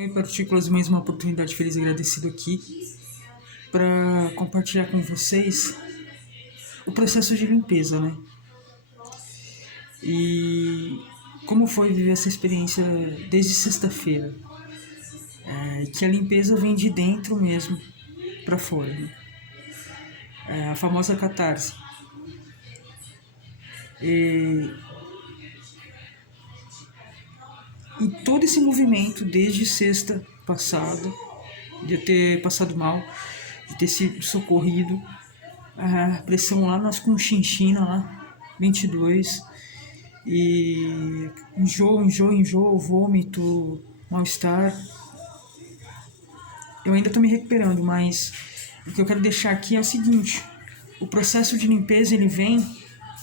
Oi, partículas, mais uma oportunidade feliz e agradecido aqui para compartilhar com vocês o processo de limpeza, né? E como foi viver essa experiência desde sexta-feira, que a limpeza vem de dentro mesmo para fora, né? A famosa catarse. E, e todo esse movimento desde sexta passada, de eu ter passado mal, de ter sido socorrido, a pressão lá nas conchinchinas lá, 22, e enjoo, vômito, mal-estar. Eu ainda estou me recuperando, mas o que eu quero deixar aqui é o seguinte: o processo de limpeza ele vem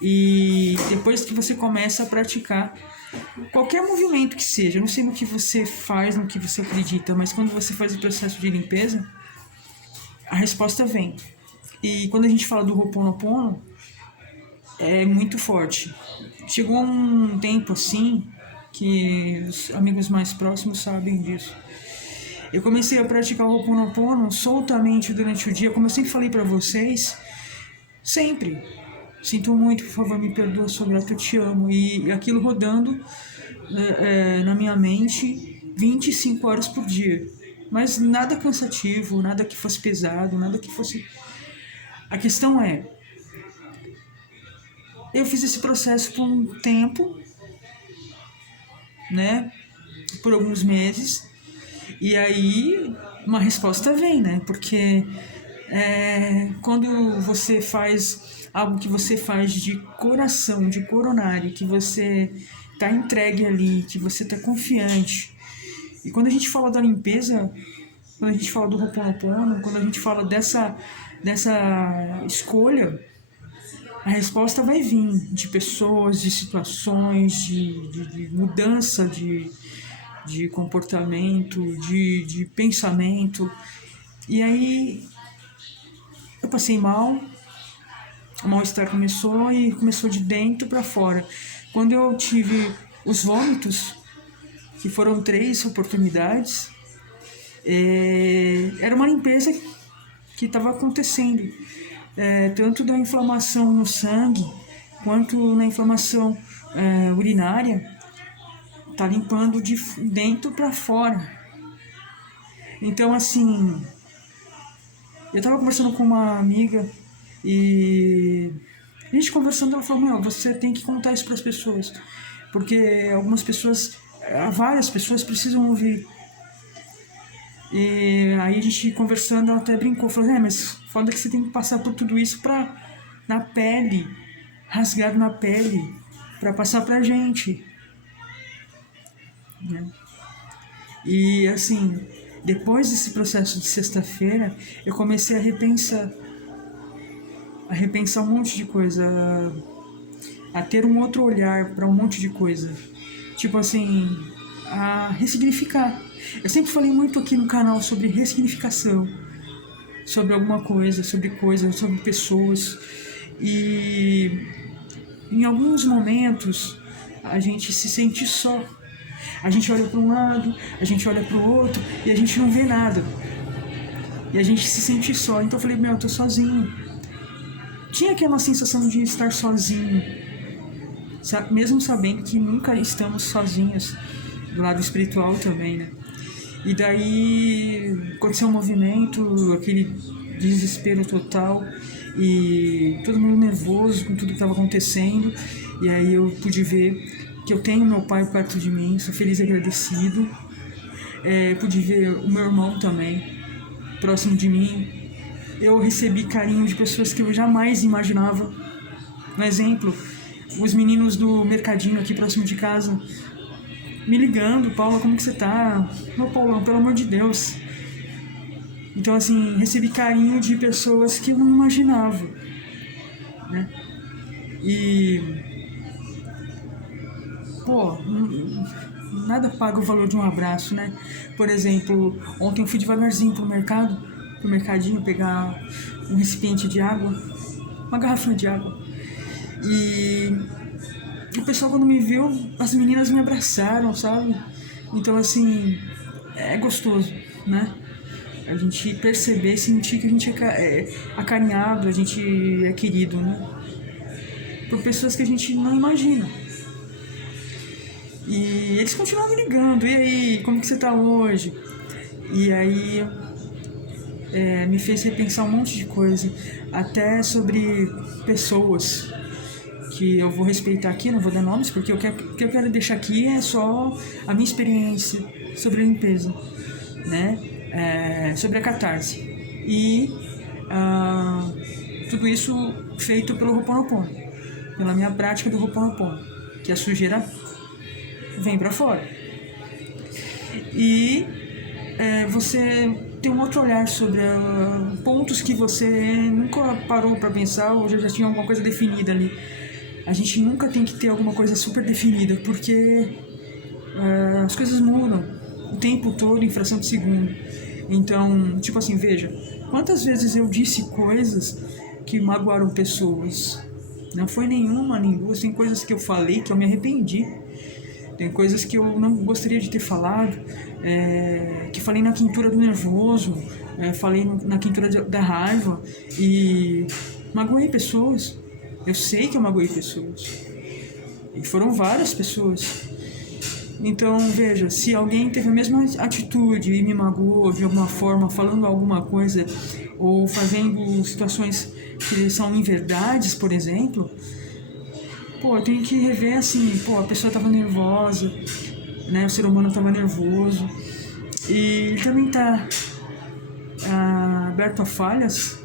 e depois que você começa a praticar qualquer movimento que seja, eu não sei no que você faz, no que você acredita, mas quando você faz o processo de limpeza, a resposta vem. E quando a gente fala do Ho'oponopono, é muito forte. Chegou um tempo assim que os amigos mais próximos sabem disso. Eu comecei a praticar o Ho'oponopono soltamente durante o dia, como eu sempre falei pra vocês, sempre. Sinto muito, por favor, me perdoa, sou grato, eu te amo. E aquilo rodando na minha mente 25 horas por dia. Mas nada cansativo, nada que fosse pesado, nada que fosse... A questão é, eu fiz esse processo por um tempo, né? Por alguns meses. E aí uma resposta vem, né? Porque quando você faz algo que você faz de coração, de coronário, que você tá entregue ali, que você tá confiante. E quando a gente fala da limpeza, quando a gente fala do Ho'oponopono, quando a gente fala dessa escolha, a resposta vai vir de pessoas, de situações, de mudança de comportamento, de pensamento. E aí eu passei mal, o mal-estar começou e começou de dentro para fora. Quando eu tive os vômitos, que foram 3 oportunidades, era uma limpeza que estava acontecendo, tanto da inflamação no sangue quanto na inflamação urinária, tá limpando de dentro para fora. Então, assim, eu tava conversando com uma amiga e a gente conversando, ela falou: meu, você tem que contar isso para as pessoas, porque algumas pessoas, várias pessoas precisam ouvir. E aí a gente conversando, ela até brincou, falou: mas foda que você tem que passar por tudo isso na pele, rasgado na pele, para passar pra gente, né? E assim, depois desse processo de sexta-feira, eu comecei a repensar um monte de coisa, a ter um outro olhar para um monte de coisa. Tipo assim, a ressignificar. Eu sempre falei muito aqui no canal sobre ressignificação, sobre alguma coisa, sobre coisas, sobre pessoas. E em alguns momentos a gente se sente só. A gente olha para um lado, a gente olha para o outro e a gente não vê nada. E a gente se sente só. Então eu falei: meu, eu tô sozinho. Tinha aquela sensação de estar sozinho, mesmo sabendo que nunca estamos sozinhos, do lado espiritual também, né? E daí aconteceu um movimento, aquele desespero total e todo mundo nervoso com tudo que estava acontecendo. E aí eu pude ver que eu tenho meu pai perto de mim, sou feliz e agradecido. Pude ver o meu irmão também próximo de mim. Eu recebi carinho de pessoas que eu jamais imaginava. Um exemplo, os meninos do mercadinho aqui próximo de casa me ligando: Paula, como que você tá? Meu Paulão, pelo amor de Deus. Então, assim, recebi carinho de pessoas que eu não imaginava, né? E, pô, nada paga o valor de um abraço, né? Por exemplo, ontem eu fui devagarzinho pro mercadinho, pegar um recipiente de água, uma garrafinha de água. E o pessoal, quando me viu, as meninas me abraçaram, sabe? Então, assim, é gostoso, né? A gente perceber, sentir que a gente é acarinhado, a gente é querido, né? Por pessoas que a gente não imagina. E eles continuam me ligando, e aí, como que você tá hoje? E aí me fez repensar um monte de coisa, até sobre pessoas que eu vou respeitar aqui, não vou dar nomes, porque o que eu quero deixar aqui é só a minha experiência sobre a limpeza, né? Sobre a catarse. E tudo isso feito pelo Ho'oponopono, pela minha prática do Ho'oponopono, que a sujeira vem para fora. E você tem um outro olhar sobre pontos que você nunca parou para pensar ou já tinha alguma coisa definida ali. A gente nunca tem que ter alguma coisa super definida, porque as coisas mudam o tempo todo em fração de segundo. Então, tipo assim, veja, quantas vezes eu disse coisas que magoaram pessoas? Não foi nenhuma, nem duas, tem coisas que eu falei que eu me arrependi. Tem coisas que eu não gostaria de ter falado, que falei na quintura do nervoso, falei na quintura da raiva e magoei pessoas. Eu sei que eu magoei pessoas. E foram várias pessoas. Então, veja, se alguém teve a mesma atitude e me magoou de alguma forma, falando alguma coisa ou fazendo situações que são inverdades, por exemplo, eu tenho que rever assim, a pessoa estava nervosa, né? O ser humano estava nervoso e ele também está aberto a falhas,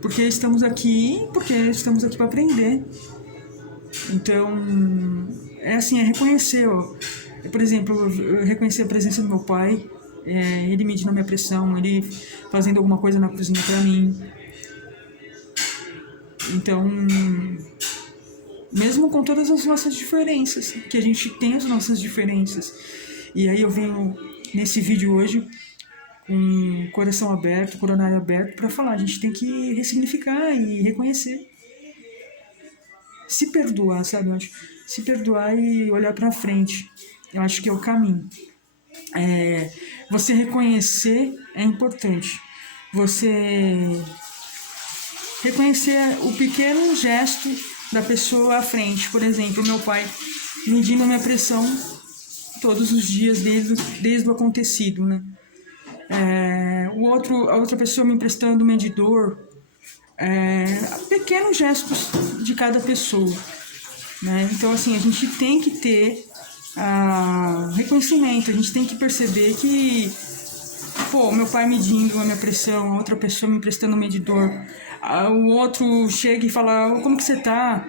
porque estamos aqui para aprender. Então, é reconhecer, por exemplo, eu reconheci a presença do meu pai, ele medindo a minha pressão, ele fazendo alguma coisa na cozinha para mim. Então, mesmo com todas as nossas diferenças, que a gente tem as nossas diferenças. E aí eu venho nesse vídeo hoje com o coração aberto, coronário aberto, para falar, a gente tem que ressignificar e reconhecer. Se perdoar, sabe? Eu acho, se perdoar e olhar para frente. Eu acho que é o caminho. Você reconhecer é importante. Você reconhecer o pequeno gesto da pessoa à frente. Por exemplo, meu pai medindo a minha pressão todos os dias desde o acontecido, né? A outra pessoa me emprestando o medidor. Pequenos gestos de cada pessoa, né? Então, assim, a gente tem que ter reconhecimento, a gente tem que perceber que, meu pai medindo a minha pressão, a outra pessoa me emprestando o medidor, o outro chega e fala, como que você tá?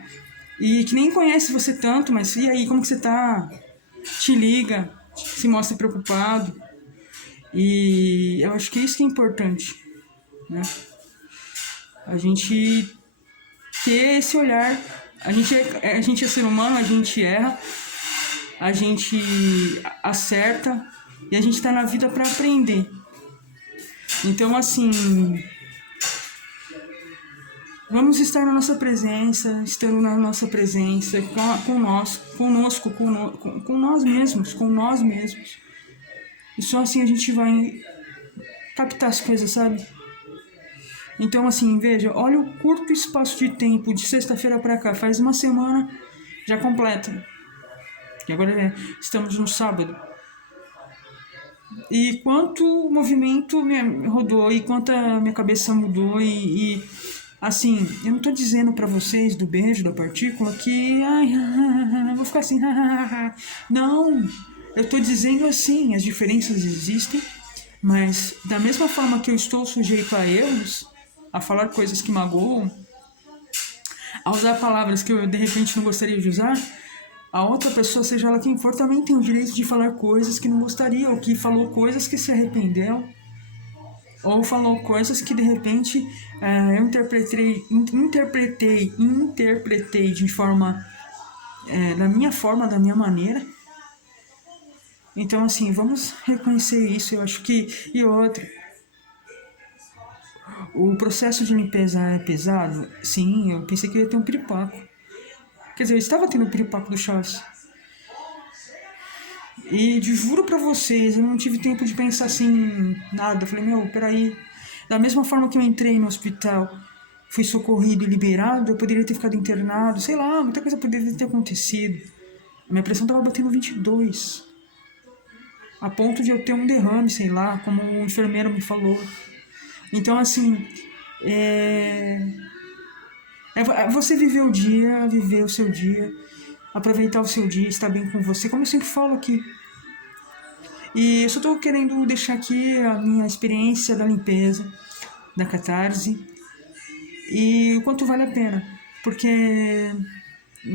E que nem conhece você tanto, mas e aí, como que você tá? Te liga, se mostra preocupado. E eu acho que isso que é importante, né? A gente ter esse olhar. A gente é ser humano, a gente erra, a gente acerta e a gente está na vida para aprender. Então, assim, vamos estar na nossa presença, estando na nossa presença, com nós mesmos. E só assim a gente vai captar as coisas, sabe? Então, assim, veja, olha o curto espaço de tempo, de sexta-feira para cá, faz uma semana, já completa. E agora estamos no sábado. E quanto o movimento me rodou, e quanto a minha cabeça mudou, e assim, eu não tô dizendo para vocês do beijo, da partícula, que, vou ficar assim, não, eu tô dizendo assim, as diferenças existem, mas da mesma forma que eu estou sujeito a erros, a falar coisas que magoam, a usar palavras que eu de repente não gostaria de usar, a outra pessoa, seja ela quem for, também tem o direito de falar coisas que não gostaria, ou que falou coisas que se arrependeu, ou falou coisas que de repente eu interpretei de forma, da minha forma, da minha maneira. Então, assim, vamos reconhecer isso, eu acho que... E outra, o processo de limpeza é pesado? Sim, eu pensei que eu ia ter um piripaco. Quer dizer, eu estava tendo o piripaco do Chaves. Juro pra vocês, eu não tive tempo de pensar assim, nada. Eu falei, meu, peraí. Da mesma forma que eu entrei no hospital, fui socorrido e liberado, eu poderia ter ficado internado, sei lá, muita coisa poderia ter acontecido. A minha pressão tava batendo 22, a ponto de eu ter um derrame, sei lá, como o enfermeiro me falou. Então, assim, é, é você viver o dia, viver o seu dia, aproveitar o seu dia, estar bem com você, como eu sempre falo aqui. E eu só tô querendo deixar aqui a minha experiência da limpeza, da catarse, e o quanto vale a pena. Porque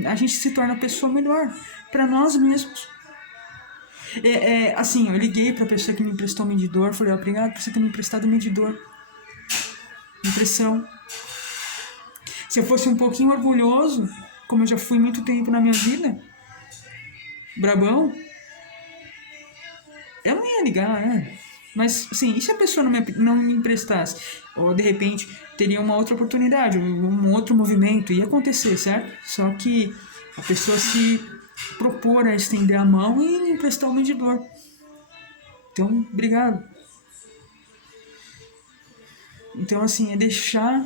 a gente se torna a pessoa melhor para nós mesmos. Assim, eu liguei pra pessoa que me emprestou o medidor, falei, obrigado por você ter me emprestado o medidor de pressão. Se eu fosse um pouquinho orgulhoso, como eu já fui muito tempo na minha vida, brabão, eu não ia ligar, né? Mas, assim, e se a pessoa não me emprestasse? Ou, de repente, teria uma outra oportunidade, um outro movimento, ia acontecer, certo? Só que a pessoa se propor a estender a mão e me emprestar o medidor. Então, obrigado. Então, assim, é deixar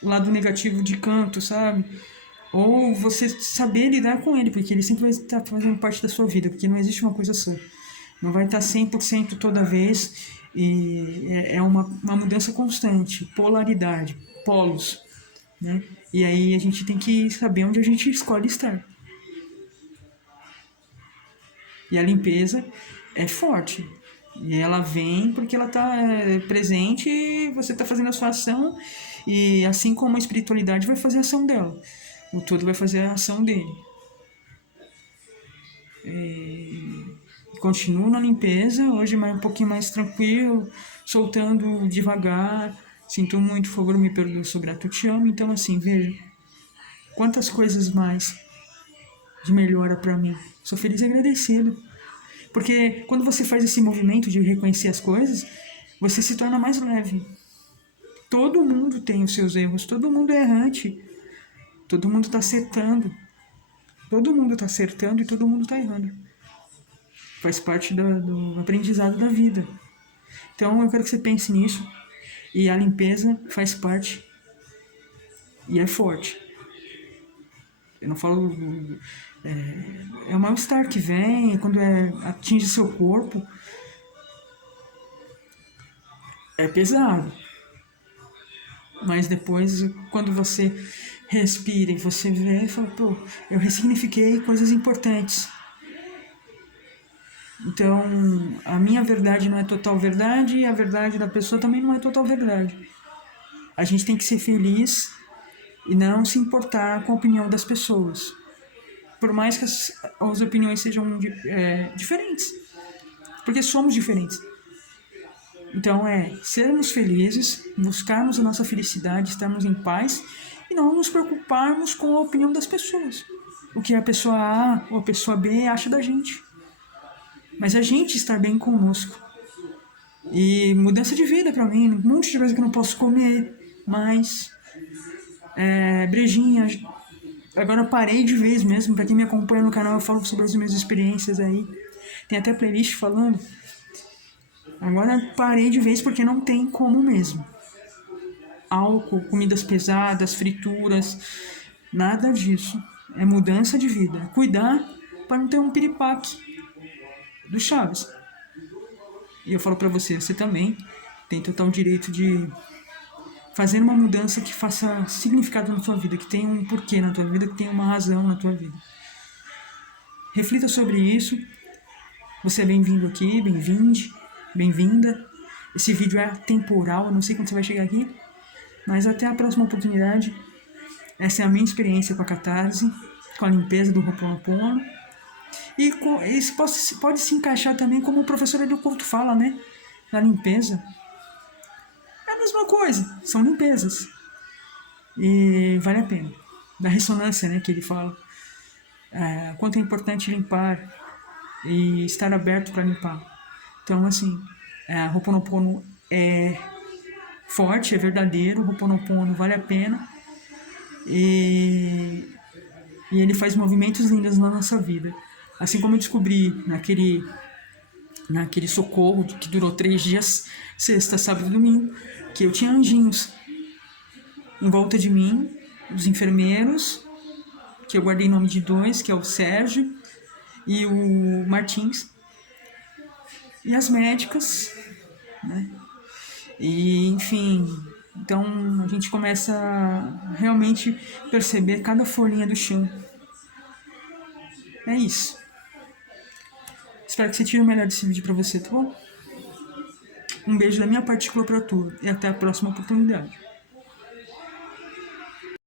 o lado negativo de canto, sabe? Ou você saber lidar com ele, porque ele sempre vai estar fazendo parte da sua vida, porque não existe uma coisa só. Não vai estar 100% toda vez, e é uma mudança constante, polaridade, polos, né? E aí a gente tem que saber onde a gente escolhe estar. E a limpeza é forte. E ela vem porque ela está presente e você está fazendo a sua ação. E assim como a espiritualidade vai fazer a ação dela, o todo vai fazer a ação dele. Continuo na limpeza, hoje um pouquinho mais tranquilo, soltando devagar. Sinto muito, por favor, me perdoe, sou grato, eu te amo. Então, assim, veja quantas coisas mais de melhora para mim. Sou feliz e agradecido. Porque quando você faz esse movimento de reconhecer as coisas, você se torna mais leve. Todo mundo tem os seus erros, todo mundo é errante, todo mundo está acertando. Todo mundo está acertando e todo mundo está errando. Faz parte do aprendizado da vida. Então eu quero que você pense nisso. E a limpeza faz parte e é forte. Eu não falo... É o mal-estar que vem quando atinge seu corpo. É pesado. Mas depois, quando você respira e você vê, fala, pô, eu ressignifiquei coisas importantes. Então, a minha verdade não é total verdade e a verdade da pessoa também não é total verdade. A gente tem que ser feliz e não se importar com a opinião das pessoas. Por mais que as opiniões sejam diferentes. Porque somos diferentes. Então sermos felizes, buscarmos a nossa felicidade, estarmos em paz e não nos preocuparmos com a opinião das pessoas. O que a pessoa A ou a pessoa B acha da gente. Mas a gente estar bem conosco. E mudança de vida pra mim, um monte de coisa que eu não posso comer mais. Brejinha. Agora eu parei de vez mesmo, pra quem me acompanha no canal eu falo sobre as minhas experiências aí. Tem até playlist falando. Agora parei de vez porque não tem como mesmo. Álcool, comidas pesadas, frituras, nada disso. É mudança de vida. Cuidar para não ter um piripaque do Chaves. E eu falo pra você, você também tem total direito de fazer uma mudança que faça significado na tua vida, que tenha um porquê na tua vida, que tenha uma razão na tua vida. Reflita sobre isso. Você é bem-vindo aqui, bem-vinde, bem-vinda. Esse vídeo é atemporal, eu não sei quando você vai chegar aqui, mas até a próxima oportunidade. Essa é a minha experiência com a catarse, com a limpeza do Ho'oponopono. E isso pode se encaixar também como o professor Hélio Couto fala, né? Na limpeza. É a mesma coisa, são limpezas. E vale a pena. Da ressonância, né, que ele fala. Quanto é importante limpar e estar aberto para limpar. Então, assim, o Ho'oponopono é forte, é verdadeiro, o Ho'oponopono vale a pena. E ele faz movimentos lindos na nossa vida. Assim como eu descobri naquele socorro que durou 3 dias, sexta, sábado e domingo, que eu tinha anjinhos em volta de mim, os enfermeiros, que eu guardei nome de 2, que é o Sérgio e o Martins, e as médicas, né? E, enfim, então a gente começa a realmente perceber cada folhinha do chão. É isso. Espero que você tire o melhor desse vídeo pra você, tá bom? Um beijo da minha partícula pra tu e até a próxima oportunidade.